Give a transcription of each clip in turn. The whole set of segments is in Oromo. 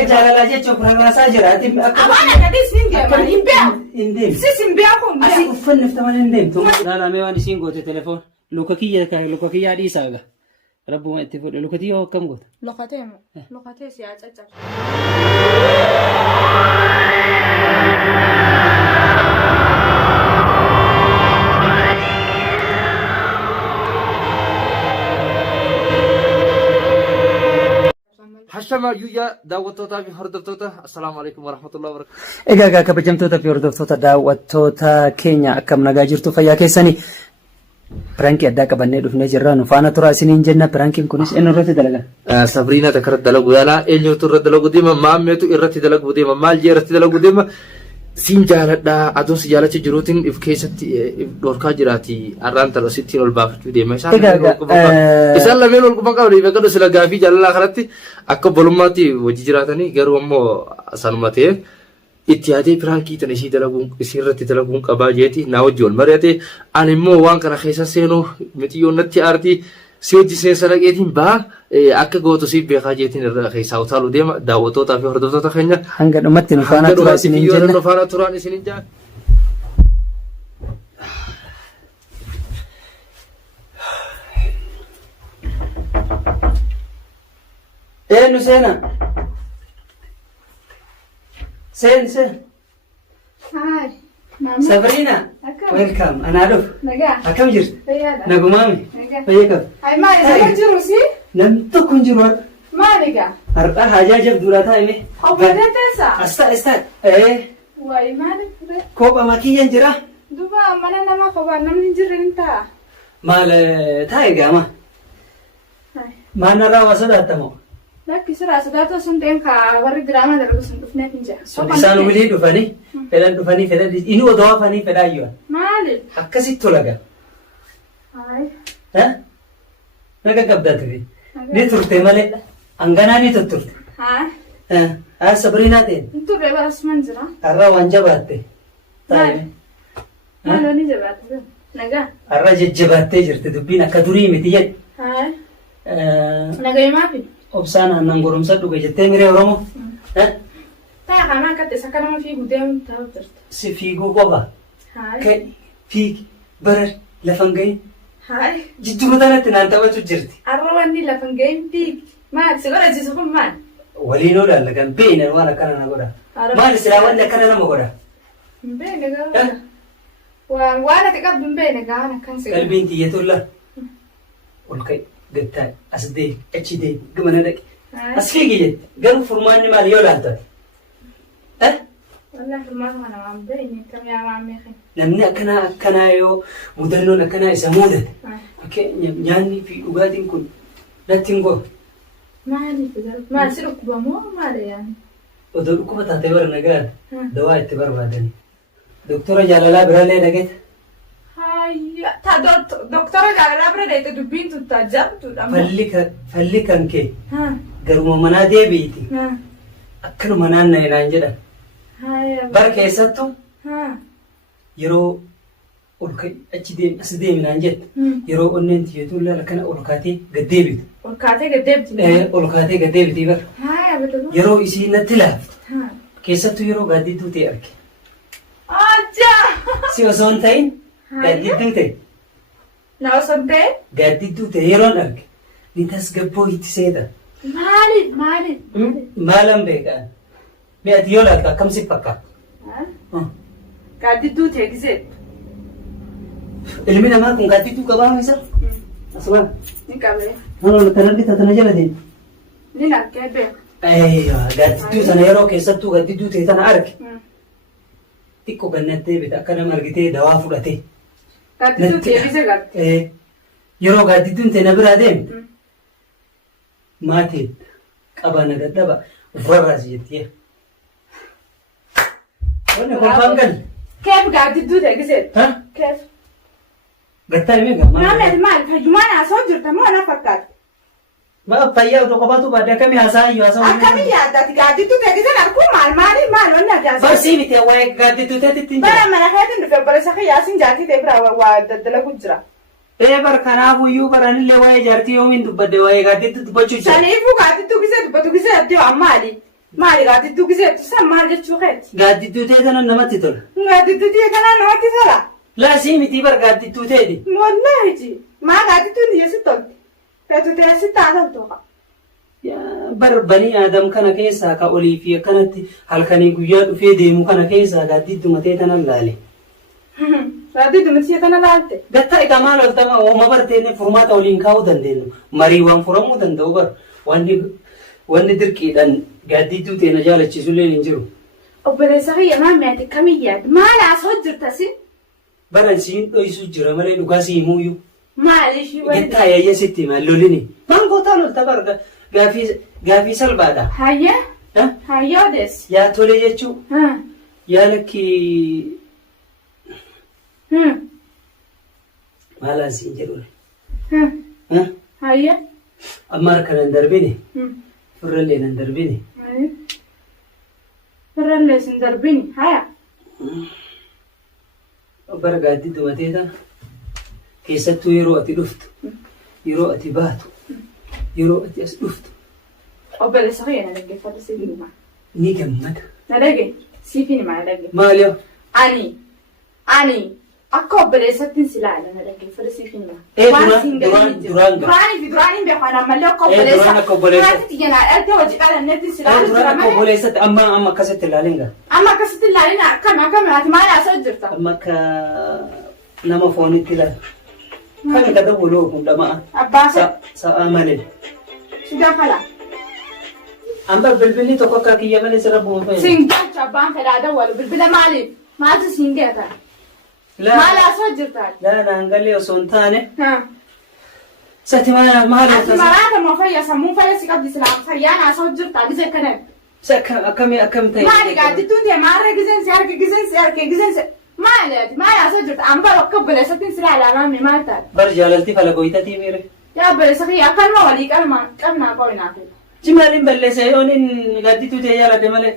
Egaa jaalalaa jechuun pirogiraasaa jiraati. Amaan akkadii siin deeman hin beeku. Hin deemu. Siin beeku hin beeku. Asii uffanni uftaman hin deemtu. Laalamee waan isiin goote telefoon. Luka kiyyaa dhiisaa gaa. Rabbuma itti fuudhe luka kiyyaa akkam goota. Lokatee siyaa caccabsa. Hashama Yuya daawwattoota fi hordoftoota assalamu alaikum warahmatullahi wabarakatuh. Egaa kabajamtoota fi hordoftoota daawwattoota keenya akkam nagaa jirtu fayyaa keessanii. Pirankii addaa qabannee dhufnee jirra. Nu faana tura isiniin jenna. Pirankiin kunis inni irratti dalagan. Sabriina takka irratti dalagu yaala eenyutu irratti dalagu deema maammeetu irratti dalagu deema maal jee irratti dalagu deema siin jaaladha aduun si jaalacha jiruutiin if keessatti dhorkaa jiraati arraan talo sittiin ol baafachuu deema isaan lameen ol quban qabanii beekadu sila gaafii jaalalaa kanatti akka bolummaatti wajji jiraatanii garuu ammoo sanuma ta'e itti yaadee pirankii tan isii dalaguun isii irratti dalaguun qabaa jeeti naa wajji ol mari'ate ani immoo waan kana keessa seenuu mixiyyoon natti aartii si wajji seensa dhaqeetiin baa akka gootu si beekaa jeetiin irra keessaa utaaluu deema daawwattootaa fi hordoftoota keenya hanga dhumatti nu faana tura isiniin jenna. Nu faana turaan isiniin jenna. Nu seena. Seen. Hai. Sabrina. Welcome. Anaadoof. Nagaa. Akkam jirtu? Fayyaadha. Nagumaami. Nagaa. Fayyakam. Ai maali sama jiru si? Namni tokko hin jiru har'a. Maali gaa? Har'a hajaa jabduudhaa taa'ime. Obboleettii teessaa? Astaa. Wayi maali fure? Kophaa makiyyan jira. Duba mana nama kophaa namni hin jirre hin ta'a. Maal taa'e gaama? Hai. Maal narraa waa sodaattamoo? Lakki siraa sodaatoo sun ta'een kaa warri diraamaa dalagu sun dhufneef hin jira. Sun isaan wilii dhufanii fedhan inni otoo hafanii fedhaa iyyuu. Maali? Akkasitti tolaga. Hai. Naga qabdaati. Ni turte malee hanganaa ni tutturte. Hai. Sabriinaa ta'e. Hin turre barasuman jira. Har'a waan jabaatte. Maali? Maaloo ni jabaatte? Nagaa. Har'a jajjabaattee jirti dubbiin akka durii miti jedhe. Hai. Nagaa maafi? Obsaan aannan goromsa dhuge jettee miree Oromoo. Taa kanaa akka ta'e akka nama fiigu deemu taa'u jirti. Si fiiguu qofa. Hai. Ka'e fiigi barar lafan gahin. Hai. Jidduma tanatti naan taphatu jirti. Har'a wanni lafan gahin fiigi. Maal si godhachiisu kun maal? Waliin oolalla kan beeyna waan akkana na godha. Maal silaa wanni akkana nama godha. Hin beekne gaa. Waan ati qabdu hin beekne gaa akkan si godha. Qalbiin xiyyeetulla. Ol ka'e gattaa'e as deemi achi deemi gamana dhaqe. As fiigi jetti garuu furmaanni maali yoo laaltan? Wallahi furmaata kana waan beekne kam yaa waan beekne. Namni akkanaa yoo mudannoon akkanaa isa mudate. Nyaanni fi dhugaatiin kun natti hin goru. Maaliif garuu maal si dhukkubamoo maali yaani? Otoo dhukkuba taatee bara nagaan dawaa itti barbaadani. Doktora jaalalaa biraallee dhaqeeta. Hayya ta doktora jaalalaa bira deete dubbiin tutta jabduudha. Falli kan kee garuma manaa deebiiti. Akkanuma naanna'e naan jedhan. Bara keessattuu yeroo ol ka'e achi deemi as deemi naan jette. Yeroo onneen xiyyeetuun laala kana ol kaatee gad deebitu. Ol kaatee gad deebiti? Ol kaatee gad deebiti bara. Yeroo isii natti laafte keessattuu yeroo gaaddidduu ta'e arge. Si osoo hin ta'in gaaddidduu ta'e. Na osoo hin ta'e? Gaaddidduu ta'e yeroon arge ni tasgabboo itti seeta. Maaliif? Maalan beekaan? Mee ati yoo laaltu akkam si fakkaata? Gaaddidduu ta'e giseetu. Ilmi namaa kun gaaddidduu qabaama isa? Asumaan? Ni qabee. Manoon kan argita tana jala deemu? Ni argee beeku. Gaaddidduu tana yeroo keessattuu gaaddidduu ta'e tana arge. Xiqqoo gannattee bita akka nama argitee dawaa fudhatee. Gaaddidduu ta'e gise galte. Yeroo gaaddidduun ta'e na biraa deemte. Maatiin qabana dadhaba ufarraas jettee. Wanni kolfaan galle. Keef gaaddidduu ta'e giseetu. Keef. Gattaa himee gammaa. Maal fayyumaan haasoo jirta moo na fakkaata? Fayyaa otoo qofaatu baadde akkamii haasaa iyyuu haasaa akkamii yaaddaati gaaddidduu ta'e giseen arguu maal wanni addaasa. Barsii miti waa'ee gaaddidduu ta'etti hin bara mana keetiin dhufe obboleessa kiyyaasiin jaartii ta'e biraa waa daddalagu jira. Bar kanaafuyyuu baranillee waa'ee jaartii yoomiin dubbadde waa'ee gaaddidduu dubbachuu jira. Saniifuu gaaddidduu gisee dubbatu gisee addee waan maali? Maali gaaddidduu gizeettu san maal jechuu keeti? Gaaddidduu ta'e kana namatti tola. Gaaddidduu ta'e kana namatti tola. Laasii miti bar gaaddidduu ta'edhi. Wallahi ji maa gaaddidduun iyya sitti tolti. Feetu ta'e sitti haa toltu qaba. Bar banii aadam kana keessaa ka olii fi akkanatti halkanii guyyaa dhufee deemu kana keessaa gaaddidduma ta'e tanan laale. Gaaddidduma ta'e tana laalte. Gatta egaa maal oltama ooma barteenne furmaata waliin kaa'uu dandeenyu. Marii waan furamuu danda'u bar wanni dirqiidhaan gaaddidduu ta'e na jaalachiisu illee hin jiru. Obboleessa kiyya maammeeti kamiyyaati maal haasoo jirta si? Baran siin dho'isu jira malee dhugaa si himuuyyuu. Maali ishii waliin? Gettaa yaayya sitti himaa lolini. Maal gootaa lolta bar gaafii salphaadha. Hayya? Hayya odeessi. Yaa tole jechuu. Yaa lakkii. Maalaan siin jedhu. Hayya? Amma harka nan darbine. Firrallee nan darbine. Firrallee sin darbini. Haya. Bara gaaddidduma ta'e tana keessattuu yeroo ati dhuftu, yeroo ati baatu, yeroo ati as dhuftu. Obboleessa kiyya na dhaggeeffatu siif hima. Ni gammada. Na dhage siif hima na dhage. Maal yoo? Ani akka obboleessatti si laala na dhaggeeffatu siif hima. Duraaniin beekan ammallee akka obboleessa. Duraan akka obboleessa. Duraanitti jalaa dhaltee hojii dhalannetti si laalu Duraan akka obboleessatti amma akkasitti ilaalin gaa. Amma akkasitti ilaalin akkamitti maal haasoo jirta? Amma akka nama foonitti ilaala. Kan akka dabuloo kun dhama'a. Abbaasa. Sa'aa malee. Si gafala. Amma bilbilli tokko akka kiyya malee sirra bu'uun Singacha abbaan fedhaa dawwalu bilbila maaliif? Maaltu singeeta? Maal haasoo jirta? Naan galee osoo hin taane. Sati maal ati maraata moo fayya sammuu fayya si qabdi silaa fayyaan haasoo jirta gisee kanatti. Akkam ta'e. Maali gaaddittuun ta'e maarree giseen si harke giseen si maali haasoo jirta an bara akka obboleessattiin si laalaa maal taate? Bar jaalalti fala gooyitatii miire. Yaa obboleessa kiyya akkanuma walii qabnaa qawinaa fi. Maaliin balleessa yooniin gaaddittuu ta'e jaaladde malee.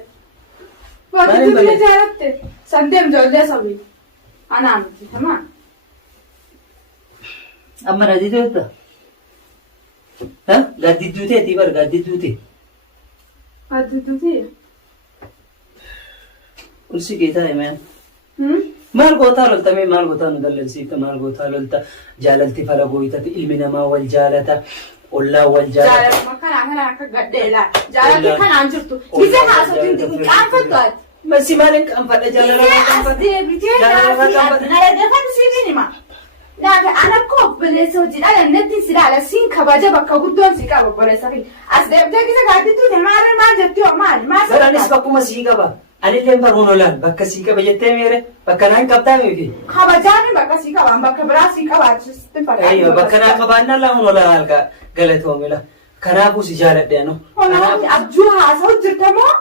Gaaddittuu ta'e jaalatte sandeem ijoollee sabii. Anaa miti hamaa. Amma na diteetta. Gaaddittuu ta'etii bar gaaddittuu ta'e. Gaaddittuu ta'e. Ulsi keetaa himeen. Maal gootaa loltamee maal gootaa nu dallansiifta maal gootaa lolta jaalalti fala gooyitati ilmi namaa wal jaalata ollaa wal jaalata. Jaalatuma kanaa akka gaddeelaa jaalalli kanaan jirtu gisee haasootiin qaanfattu ati. Masi maaliin qaanfadha jaalala qaanfadha. Deebitee naladeeffatu siifin hima. Naafe an akka obboleessa hojii dhalannetti si laala siin kabaja bakka guddoon si qaba obboleessa fi as deebitee gisee gaaddittuu ta'e maal jetti hoo maali? Baranis bakkuma sii qaba. Anillee baruun olaan bakka sii qaba jettee meere bakka naan qabdaa meefi. Kabajaan bakka sii qabaan bakka biraa sii qabaachisti fakkaatu. Bakka naa qabaannaa lamuun olaan halka galatoomila. Kanaafuu si jaaladhe anu. Kanaafuu abjuu haasa'u jirta moo?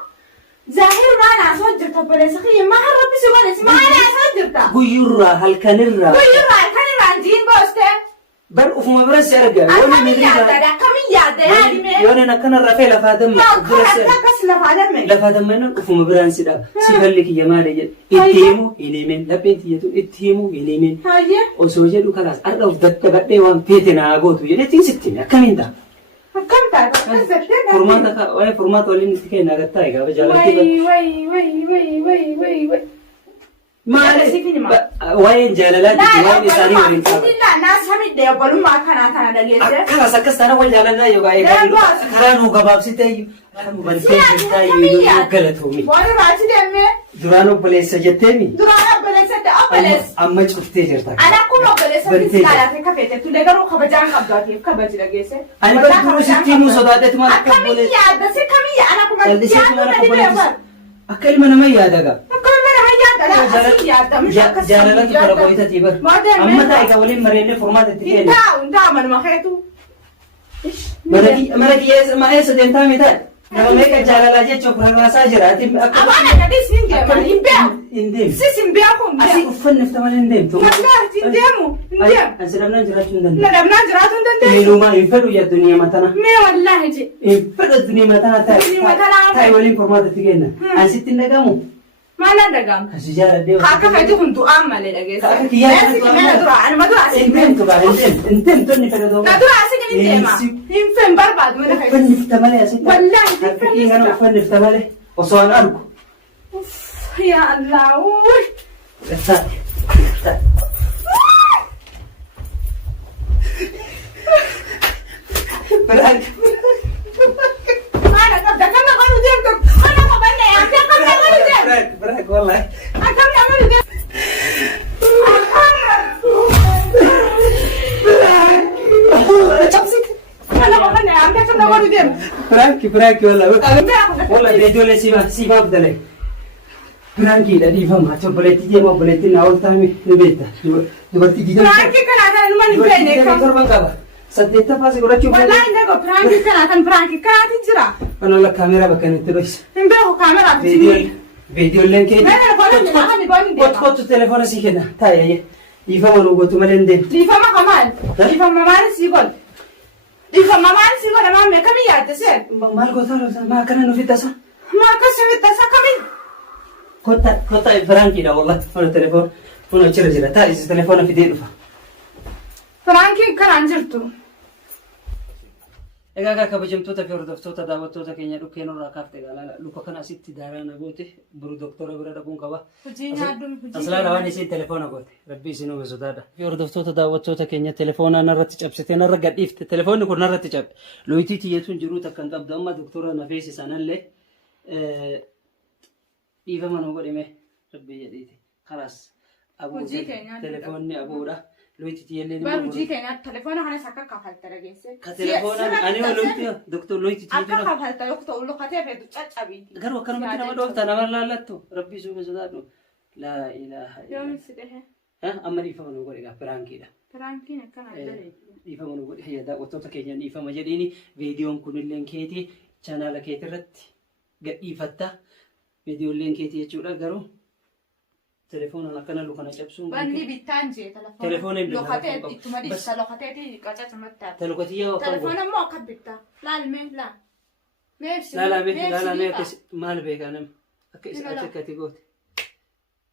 Zaahir maal haasa'u jirta obboleessa kiyya maal rabbi si godhesi maal haasa'u jirta? Guyyurraa halkanirraa. Halkanirraa jiin boostee. Bar ufuma bira si arga. Akkamiin yaadda yaadime. Yooneen akkana rafee lafaa damma. Akkas lafaa damme. Lafaa damma inni ufuma biraan si dhaba. Si falli kiyya maali jedhu. Itti himu hin himin. Lapheen tiyyatu itti himu hin himin. Osoo jedhu kanaas har'a of dadhabadhee waan feete naa gootu jedheetiin sitti hime akkamiin ta'a. Akkam ta'a. Furmaata waliin itti kenna agartaa egaa jaalattii. Way. Maali waa'een jaalalaati waa'een isaanii waliin qaba. Naa samidde obbolummaa akkanaa dhageesse. Akkas taana wal jaalanna egaa karaa nuu gabaabsitee karaa nuu bantee jirtaa yoo galatoomi. Waan raati deemee. Duraan obboleessa jetteemi. Duraan obboleessa obboleessa. Amma cuftee jirta. Ana kun obboleessa fiiskaalaatee kafeete tulee garuu kabajaan qabdaatiif kabaji dhageesse. Ani barjuu sitti himuu sodaateetu maal akka obboleessa. Akkamiin yaadda si kamiin ana kuma yaaddu akka ilma nama yaadaga. Jaalalatu fara gooyitatii bar. Amma taa'e ka waliin mareellee furmaata itti kenna. Intaa manuma keetu. Mana kiyya ma'eessa deemtaa miidhaa. Nama meeqa jaalalaa jechuun rarraasaa jira. Abaan akkadii siin deema hin beeku. Hin deemu. Sis hin beeku hin deemu. Asii uffanni ufta malee hin deemtu. Magaalatti hin deemu. Hin deemu. Ansi dhabnaan jiraachuu hin dandeenye. Na dhabnaan jiraachuu hin dandeenye. Hiilumaa hin fedhu yaa duniyaa matana. Mee wallaahi je. Hin fedhu duniyaa matana taa'e waliin furmaata itti kenna. Ansitti hin dhagamu. Maala dhagamu. Asi jaaladhee. Akka fedhi kun du'aan malee dhageessa. Akka kiyyaa kan du'aa. Mana duraa anuma duraa asii. Hin deemtu gaa hin deemtu inni fedha dooma. Na duraa asii kan hin deema. Hin fen barbaadu mana fedhi. Nifta malee asitti. Wallaahi Harkii kana uffanni nifta malee osoo an argu. Yaa Allah wuuy. Gattaati. Biraanki. Maana qabda kan nama nu deemtu mana qabanne akka kan nama nu deemtu. Biraanki wallaahi. Akka nama nu deemtu. Cabsite. Mana qabanne akka kan nama nu deemtu. Biraanki wallaahi. Wallaahi ijoollee siimaaf dalee. Biraankiidha dhiifama. Obboleettii deema obboleettiin naa ol taa'ame ni beekta. Dubartii diidama. Biraanki kanaa kana numa ni beekne Dubartii torban qaba. Saddeetta paasii godhachuuf. Wallaahi ndego biraanki kanaa kan biraanki kanaati jira. Kan olla kaameraa bakka inni dhoysa. Hin beeku kaameraa biti. Viidiyoolleen kee. Mana qabanne akka ni booni deema. Kottu telefoona sii kenna. Taa'ee dhiifama nu gootu malee hin deemu. Dhiifama kamaan. Dhiifama maali sii godhe. Dhiifama maali sii godhe maamee kamii yaadde seet. Maal gootaa maa akkana nu fixasa? Maa akkasii fixasa kamii. Kotta Biraankiidha wallahi. Funa telefoona. Funa achirra jira. Taa'is telefoona fidee dhufa. Biraankiin kanaan jirtu. Egaa kabajamtoota fi hordoftoota daawwattoota keenya dhukkeen irraa kaaftee luka kana asitti daaraa na goote buru doktora bira dhaquun qaba. Hojii nyaadduun hojii. Aslaa waan isin telefoona goote rabbii isin uume sodaadha. Fi hordoftoota daawwattoota keenya telefoona narratti cabsitee narra gadhiifte telefoonni kun narratti cabe. Looyitii xiyyeetuun jiruu takkan qabdu amma doktora na feesisanallee dhiifama nu godhime rabbii jedhiiti. Karaas Hojii keenya telefoonni abuudha. Looyitii xiyyeelleen Bar hojii keenya telefoona kanas akka kafalta dhageesse. ka telefoona ani looyitii doktor looyitii Akka xiyyeetuudha. kafalta yoo ta'u lukkatee feetu caccabiiti. Garuu akkanumatti nama dhoofta nama laallattu rabbii suume sodaadhu. Laa ilaaha Yoomi si dhehe. amma dhiifama nu godhe gaa Biraankiidha. Biraankiin akkana adda Dhiifama nu godhe daawwattoota keenya dhiifama jedhiini viidiyoon kunillee keetii chaanaala keetii irratti gadhiifatta viidiyoolleen keetii jechuudha garuu telefoonaan akkana lukana cabsuun Banni bittaan jee telefoona. Telefoona hin bitaa. Lokatee ittuma dhiisa lokateeti qacacumatti haati. Talukatiyyaa kan Telefoona immoo akka bittaa. Laal mee laal. Mee ibsi. laalame akkas maal beekaa nama akka isa akkati goote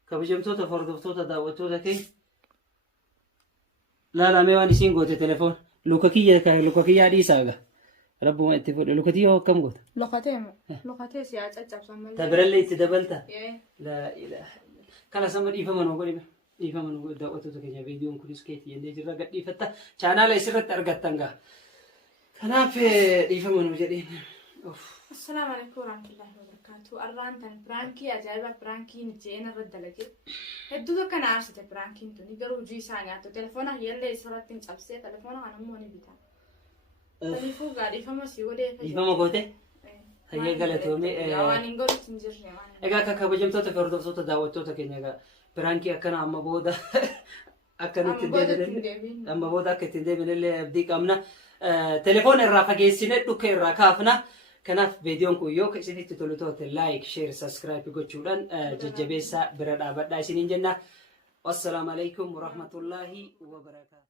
kabajamtoota hordoftoota daawwattoota keenya laalame waan isiin goote telefoon luka kiyyaa dhiisaa gaa rabbuma itti fudhe luka kiyyaa akkam goota Lokatee moo? Lokatee si haa caccabsan malee. tabirallee itti dabalta Yee. laa ilaaha kana sama dhiifama nu godhime dhiifama nu godhe daawwattoota keenya viidiyoon kunis keetii jennee jirra gadhiifatta chaanaala isirratti argattan gaa kanaaf dhiifama nu jedheen Assalamu alaikum warahmatullahi wabarakatuh. Arrantan Birankii ajaa'iba Birankiin jeena irra dalage. Hedduu tokko na aarsite Birankiin tuni garuu hojii isaa nyaattu telefoona hiyyallee isarratti hin cabsee telefoona kana immoo ni bita. Kanaafuu gaadhiifama si godhee dhiifama goote hayyee galatoome waan hin godhutti hin jirre waan. egaa akka kabajamtoota fi hordoftoota daawwattoota keenya egaa Birankii akkana amma booda akka nutti hin deebine amma booda akka ittiin deebinellee abdii qabna. Telefoona irraa fageessine dhukke irraa kaafna. Kanaaf viidiyoon kun yoo isinitti tolu ta'e like, share, subscribe gochuudhaan jajjabeessaa bira dhaabadhaa isiniin jenna. Wassalaamu alaikum warahmatullaahi wabarakaatuh.